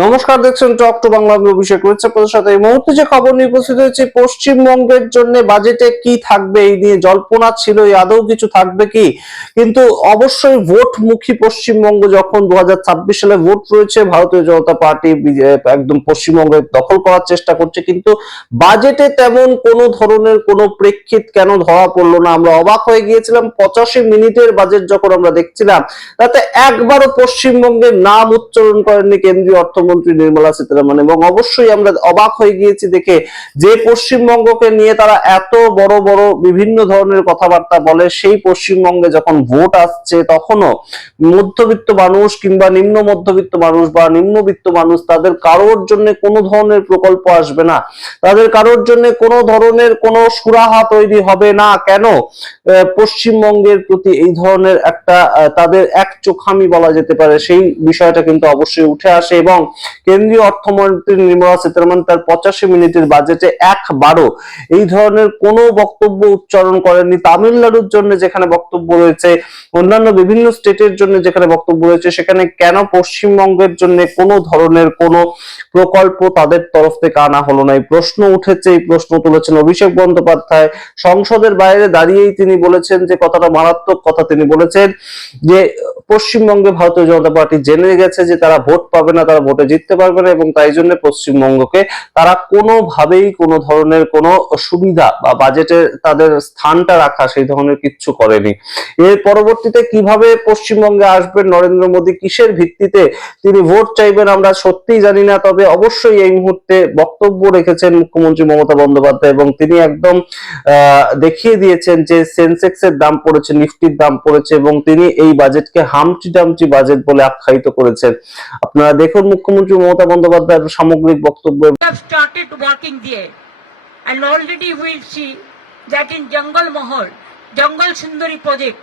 নমস্কার, দেখছেন talk to Bangla. আমি অভিষেক রয়েছে আপনাদের সাথে। এই মুহূর্তে যে খবর নিয়ে উপস্থিত হয়েছে, পশ্চিমবঙ্গের জন্য বাজেটে কি থাকবে এই নিয়ে জল্পনা ছিল, আদৌ কিছু থাকবে কি? কিন্তু অবশ্যই ভোটমুখী পশ্চিমবঙ্গ, যখন 2026 সালে ভোট রয়েছে, ভারতীয় জনতা পার্টি একদম পশ্চিমবঙ্গে দখল করার চেষ্টা করছে, কিন্তু বাজেটে তেমন কোনো ধরনের কোনো প্রেক্ষিত কেন ধরা পড়লো না? আমরা অবাক হয়ে গিয়েছিলাম 85 মিনিটের বাজেট যখন আমরা দেখছিলাম, তাতে একবারও পশ্চিমবঙ্গের নাম উচ্চারণ করেননি কেন্দ্রীয় অর্থমন্ত্রী নির্মলা সীতারামন। এবং অবশ্যই আমরা অবাক হয়ে গিয়েছি দেখে যে পশ্চিমবঙ্গকে নিয়ে তারা এত বড় বড় বিভিন্ন ধরনের কথাবার্তা বলে, সেই পশ্চিমবঙ্গে যখন ভোট আসছে তখনও মধ্যবিত্ত মানুষ কিংবা নিম্ন মধ্যবিত্ত মানুষ বা নিম্নবিত্ত মানুষ, তাদের কারোর জন্য কোনো ধরনের প্রকল্প আসবে না, তাদের কারোর জন্য কোনো ধরনের কোনো সুরাহা তৈরি হবে না। কেন? পশ্চিমবঙ্গের প্রতি এই ধরনের একটা তাদের এক চোখামি বলা যেতে পারে, সেই বিষয়টা কিন্তু অবশ্যই উঠে আসে। এবং কেন্দ্রীয় অর্থমন্ত্রী নির্মলা সীতারামন তার 85 মিনিটের বাজেটে একবারও এই ধরনের কোনো বক্তব্য উচ্চারণ করেননি। তামিলনাড়ুর জন্য যেখানে বক্তব্য রয়েছে, অন্যান্য বিভিন্ন স্টেটের জন্য যেখানে বক্তব্য রয়েছে, সেখানে কেন পশ্চিমবঙ্গের জন্য কোনো ধরনের কোনো প্রকল্প তাদের তরফ থেকে আনা হলো না? এই প্রশ্ন উঠেছে, এই প্রশ্ন তুলেছেন অভিষেক বন্দ্যোপাধ্যায়। সংসদের বাইরে দাঁড়িয়েই তিনি বলেছেন যে কথাটা মারাত্মক কথা। তিনি বলেছেন যে পশ্চিমবঙ্গে ভারতীয় জনতা পার্টি জেনে গেছে যে তারা ভোট পাবে না, তারা ভোটে জিততে পারবে না, এবং তাই জন্য পশ্চিমবঙ্গকে তারা কোনোভাবেই কোনো ধরনের কোনো সুবিধা বা বাজেটে তাদের স্থানটা রাখা সেই ধরনের কিচ্ছু করেনি। এর পরবর্তীতে কিভাবে পশ্চিমবঙ্গে আসবেন নরেন্দ্র মোদী, কিসের ভিত্তিতে তিনি ভোট চাইবেন, আমরা সত্যিই জানি না। তবে অবশ্যই এই মুহূর্তে বক্তব্য রেখেছেন মুখ্যমন্ত্রী মমতা বন্দ্যোপাধ্যায়, এবং তিনি একদম দেখিয়ে দিয়েছেন যে সেন্সেক্সের দাম পড়েছে, নিফটির দাম পড়েছে, এবং তিনি এই বাজেটকে হামচি ডামচি বাজেট বলে আখ্যায়িত করেছেন। আপনারা দেখুন মুখ্যমন্ত্রী মমতা বন্দ্যোপাধ্যায়ের সামগ্রিক বক্তব্য। Started working there, and already we'll see that in Jungle Mahal, Jungle Sundari project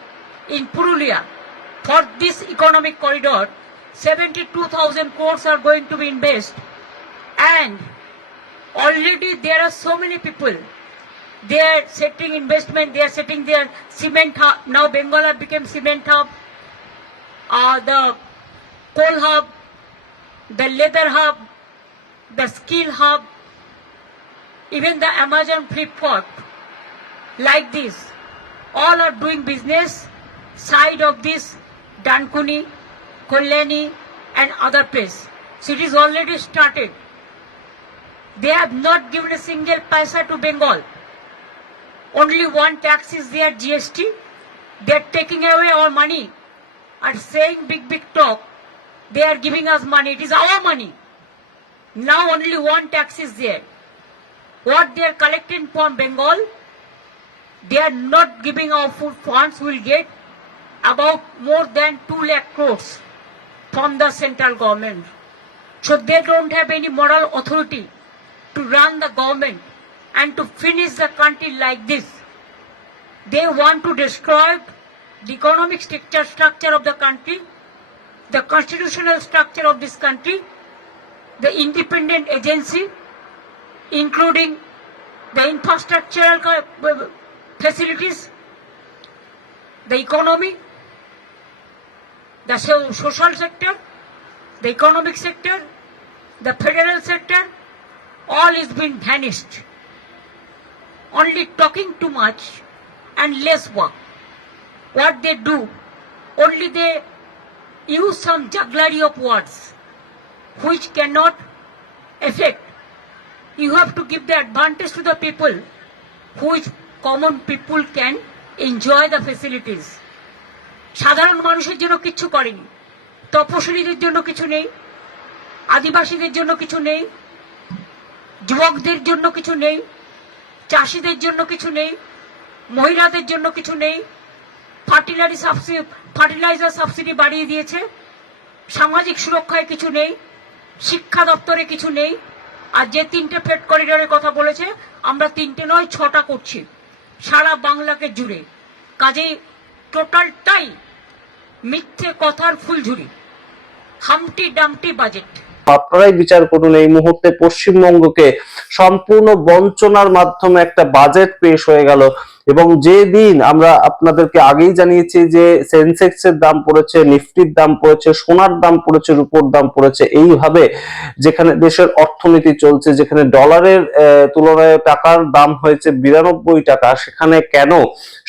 in Purulia, for this economic corridor, 72,000 crores are going to be invested, and already there are so many people. They are setting investment, they are setting their cement hub. Now Bengal have become cement hub, the coal hub, the leather hub, the skill hub, even the Amazon Flipkart, like this. All are doing business side of this Dankuni, Kollani and other place. So it is already started. They have not given a single paisa to Bengal. Only one tax is there, GST. They are taking away our money and saying big talk. They are giving us money. It is our money. Now only one tax is there. What they are collecting from Bengal, they are not giving our food funds. Will get about more than 2 lakh crores from the central government. So they don't have any moral authority to run the government and to finish the country like this. They want to destroy the economic structure of the country, the constitutional structure of this country, the independent agency, including the infrastructural facilities, the economy, the social sector, the economic sector, the federal sector, all is being vanished. Only talking too much and less work. What they do, only they use some jugglery of words which cannot affect. You have to give the advantage to the people, which common people can enjoy the facilities. সাধারণ মানুষের জন্য কিছু করেনি, তপশিলীদের জন্য কিছু নেই, আদিবাসীদের জন্য কিছু নেই, যুবকদের জন্য কিছু নেই, চাষিদের জন্য কিছু নেই, মহিলাদের জন্য কিছু নেই। ফার্টিলাইজার সাবসিডি বাড়িয়ে দিয়েছে, সামাজিক সুরক্ষায় কিছু নেই, শিক্ষা দপ্তরে কিছু নেই। আর যে 3টে ফ্রেট করিডোরের কথা বলেছে, আমরা 3টে নয় 6টা করছি সারা বাংলাকে জুড়ে। কাজেই টোটালটাই মিথ্যে কথার ফুলঝুরি, হামটি ডামটি বাজেট। আপনারাই বিচার করুন। এই মুহূর্তে পশ্চিমবঙ্গকে সম্পূর্ণ বঞ্চনার মাধ্যমে একটা বাজেট পেশ হয়ে গেল। এবং যে দিন আমরা আপনাদেরকে আগেই জানিয়েছি যে সেন্সেক্স এর দাম পড়েছে, নিফটির দাম পড়েছে, সোনার দাম পড়েছে, রূপোর দাম পড়েছে, এইভাবে যেখানে দেশের অর্থনীতি চলছে, যেখানে ডলারের তুলনায় টাকার দাম হয়েছে 92 টাকা, সেখানে কেন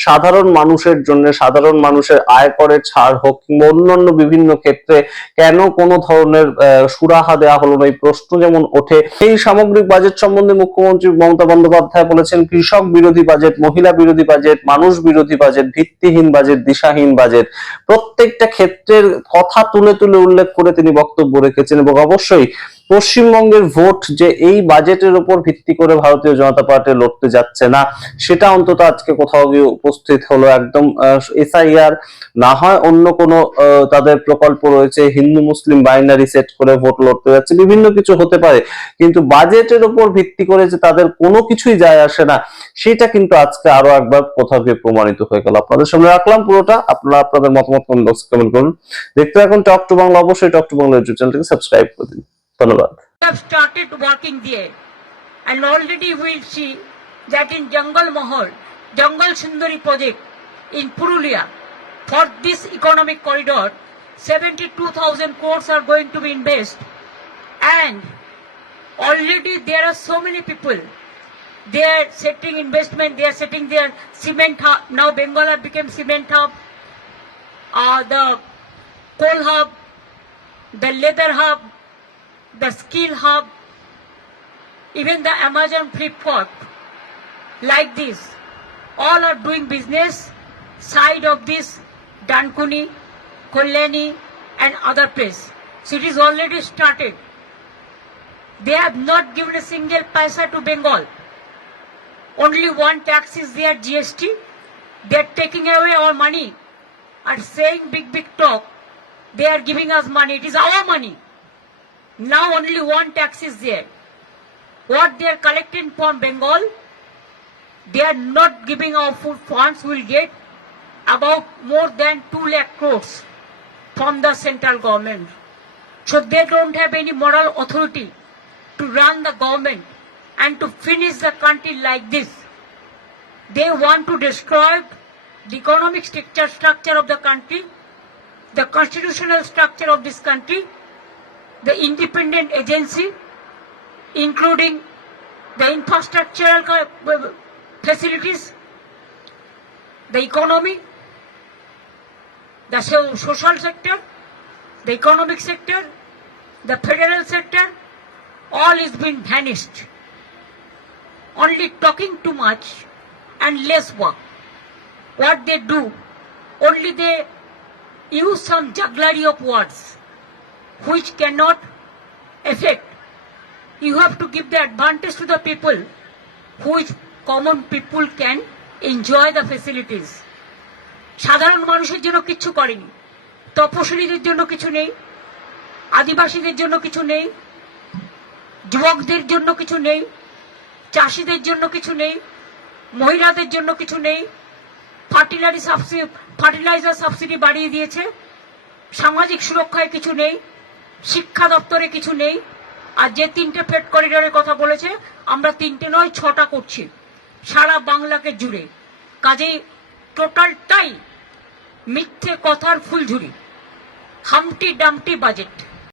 সাধারণ মানুষের জন্য, সাধারণ মানুষের আয়করের ছাড় হোক কিংবা অন্যান্য বিভিন্ন ক্ষেত্রে কেন কোনো ধরনের সুরাহা দেওয়া হলো না, এই প্রশ্ন যেমন ওঠে। এই সামগ্রিক বাজেট সম্বন্ধে মুখ্যমন্ত্রী মমতা বন্দ্যোপাধ্যায় বলেছেন, কৃষক বিরোধী বাজেট, মহিলা বিরোধী বাজেট, মানুষ বিরোধী বাজেট, ভিত্তিহীন বাজেট, দিশাহীন বাজেট। প্রত্যেকটা ক্ষেত্রের কথা তুলে তুলে উল্লেখ করে তিনি বক্তব্য রেখেছেন এবং অবশ্যই পশ্চিমবঙ্গের ভোট যে এই বাজেটের উপর ভিত্তি করে ভারতীয় জনতা পার্টি লড়তে যাচ্ছে না, সেটা অন্তত আজকে কোথাও গিয়ে উপস্থিত হলো। একদম এসআইআর না হয় অন্য কোনো তাদের প্রকল্প রয়েছে, হিন্দু মুসলিম বাইনারি সেট করে ভোট লড়তে যাচ্ছে, বিভিন্ন কিছু হতে পারে, কিন্তু বাজেটের উপর ভিত্তি করে যে তাদের কোনো কিছুই যায় আসে না, সেটা কিন্তু আজকে আরো একবার কোথাও গিয়ে প্রমাণিত হয়ে গেল। আপনাদের সামনে রাখলাম পুরোটা, আপনারা আপনাদের মতামত কমেন্ট বক্সে কমেন্ট করুন। দেখতে থাকুন টক টু বাংলা, অবশ্যই টক টু বাংলা ইউটিউব চ্যানেলটিকে সাবস্ক্রাইব করে দিন। ধন্যবাদ। Have started working there, and already we'll see that in Jungle Mahal, Jungle Sundari project in Purulia, for this economic corridor, 72,000 crores are going to be invested, and already there are so many people. They are setting investment. They are setting their cement hub. Now Bengal have become cement hub, the coal hub, the leather hub, the skill hub, even the Amazon Flipkart, like this, all are doing business side of this Dankuni, Kollani and other place. So it is already started. They have not given a single paisa to Bengal. Only one tax is there, GST. They are taking away our money and saying big talk. They are giving us money. It is our money. Now only one tax is there. What they are collecting from Bengal, they are not giving our food funds. Will get about more than 2 lakh crores from the central government. So they don't have any moral authority to run the government and to finish the country like this. They want to destroy the economic structure of the country, the constitutional structure of this country, the independent agency, including the infrastructural facilities, the economy, the social sector, the economic sector, the federal sector, all is been vanished. Only talking too much and less work. What they do, only they use some jugglery of words which cannot affect. You have to give the advantage to the people, which common people can enjoy the facilities. সাধারণ মানুষের জন্য কিছু করেনি, তপশিলীদের জন্য কিছু নেই, আদিবাসীদের জন্য কিছু নেই, যুবকদের জন্য কিছু নেই, চাষিদের জন্য কিছু নেই, মহিলাদের জন্য কিছু নেই, ফার্টিলাইজার সাবসিডি বাড়িয়ে দিয়েছে, সামাজিক সুরক্ষায় কিছু নেই, শিক্ষা দপ্তরে কিছু নেই। আর যে 3টে ফ্রেট করিডোরের কথা বলেছে, আমরা 3টে নয় 6টা করছি সারা বাংলাকে জুড়ে। কাজেই টোটালটাই মিথ্যে কথার ফুলঝুরি, হামটি ডামটি বাজেট।